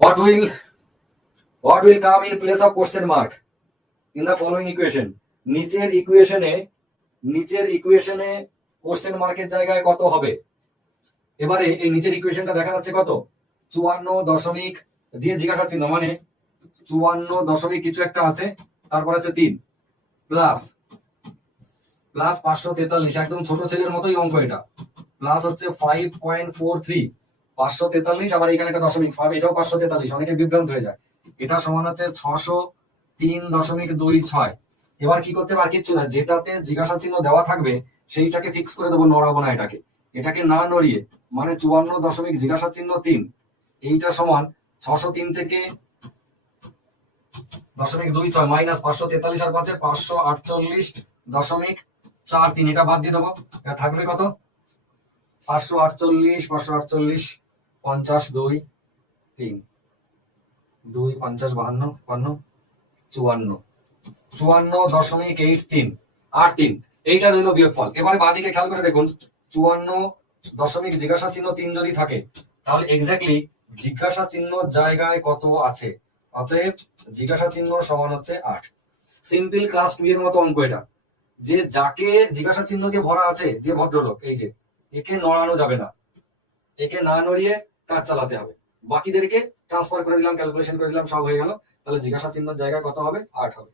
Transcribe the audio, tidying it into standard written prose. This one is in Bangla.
What will come in place of question mark in the following equation? নিচের ইকুয়েশনে কোশ্চেন মার্কের জায়গায় কত হবে? এবারে এই নিচের ইকুয়েশনটা দেখা যাচ্ছে কত 54 দিয়ে জিজ্ঞাসা চিহ্ন, মানে 54 কিছু একটা আছে, তারপর আছে 3 প্লাস 543, একদম ছোট ছেলের মতোই অঙ্ক এটা, প্লাস হচ্ছে 5.43 543, আবার এখানে একটা দশমিক, এটাও 543, অনেকে বিভ্রান্ত হয়ে যায়। এটা সমান হচ্ছে 603.26। এবার কি করতে পার, কিচ্ছু না, যেটাতে জিজ্ঞাসা চিহ্ন দেওয়া থাকবে সেইটাকে ফিক্স করে দেবো, নড়াবো না এটাকে না নড়িয়ে, মানে 54 জিজ্ঞাসা চিহ্ন 3, এইটা সমান 603 থেকে .26 মাইনাস 543 আর 5 548.43, এটা বাদ দিয়ে দেবো। এটা থাকবে কত 548 50 2 3 2 50 52 54 54.83 আর 3, এইটা রইল বিয়োগফল। এবারে বাঁদিকে খেয়াল করে দেখুন, 54 জিজ্ঞাসা চিহ্ন 3 যদি থাকে, তাহলে এক্স্যাক্টলি জিজ্ঞাসা চিহ্ন জায়গায় কত আছে? অতএব জিজ্ঞাসা চিহ্ন সমান হচ্ছে 8। সিম্পল ক্লাস 2 এর মতো অঙ্ক এটা, যে যাকে জিজ্ঞাসা চিহ্ন দিয়ে ভরা আছে, যে ভদ্রলোক, এই যে একে নড়ানো যাবে না, একে না নড়িয়ে কাজ চালাতে হবে। বাকিদেরকে ট্রান্সফার করে দিলাম, ক্যালকুলেশন করে দিলাম, সব হয়ে গেল। তাহলে জিজ্ঞাসা চিহ্নের জায়গায় কত হবে? 8 হবে।